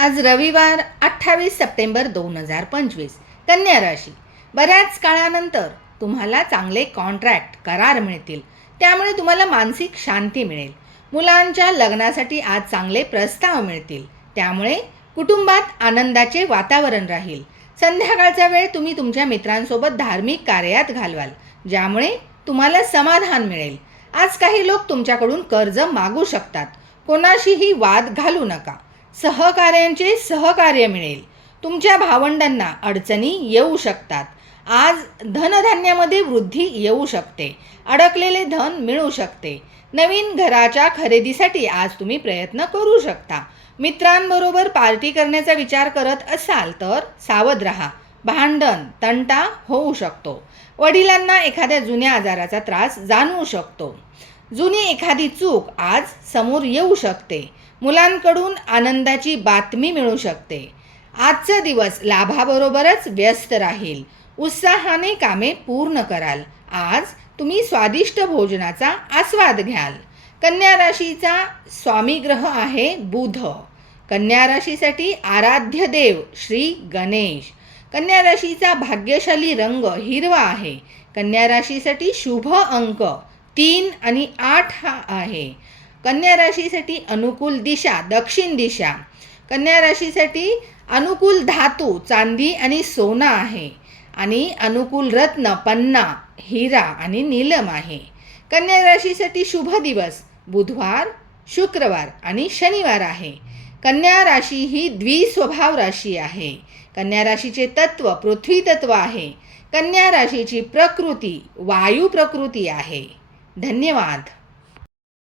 आज रविवार 28 सप्टेंबर 2025. कन्या राशी. बऱ्याच काळानंतर तुम्हाला चांगले कॉन्ट्रॅक्ट करार मिळतील, त्यामुळे तुम्हाला मानसिक शांती मिळेल. मुलांच्या लग्नासाठी आज चांगले प्रस्ताव मिळतील, त्यामुळे कुटुंबात आनंदाचे वातावरण राहील. संध्याकाळचा वेळ तुम्ही तुमच्या मित्रांसोबत धार्मिक कार्यात घालवाल, ज्यामुळे तुम्हाला समाधान मिळेल. आज काही लोक तुमच्याकडून कर्ज मागू शकतात. कोणाशीही वाद घालू नका. सहकार्यांचे सहकार्य मिळेल. तुमच्या भावंडांना अडचणी येऊ शकतात. आज धनधान्यामध्ये वृद्धी येऊ शकते. अडकलेले धन मिळू शकते. नवीन घराच्या खरेदीसाठी आज तुम्ही प्रयत्न करू शकता. मित्रांबरोबर पार्टी करण्याचा विचार करत असाल तर सावध राहा. भांडण तंटा होऊ शकतो. वडिलांना एखाद्या जुन्या आजाराचा त्रास जाणवू शकतो. जुनी एखादी चूक आज समोर येऊ शकते. मुलांकडून आनंदाची बातमी मिळू शकते. आजचा दिवस लाभाबरोबरच व्यस्त राहील. उत्साहाने कामे पूर्ण कराल. आज तुम्ही स्वादिष्ट भोजनाचा आस्वाद घ्याल. कन्या राशीचा स्वामी ग्रह आहे बुध. कन्या राशीसाठी आराध्य देव श्री गणेश. कन्या राशीचा भाग्यशाली रंग हिरवा आहे. कन्या राशीसाठी शुभ अंक 3 आणि 8 हा आहे. कन्या राशीसाठी अनुकूल दिशा दक्षिण दिशा. कन्या राशीसाठी अनुकूल धातू चांदी आणि सोना आहे आणि अनुकूल रत्न पन्ना, हिरा आणि नीलम आहे. कन्या राशीसाठी शुभ दिवस बुधवार, शुक्रवार आणि शनिवार आहे. कन्या राशी ही द्विस्वभाव राशी आहे. कन्या राशीचे तत्व पृथ्वी तत्व आहे. कन्या राशीची प्रकृती वायू प्रकृती आहे. धन्यवाद.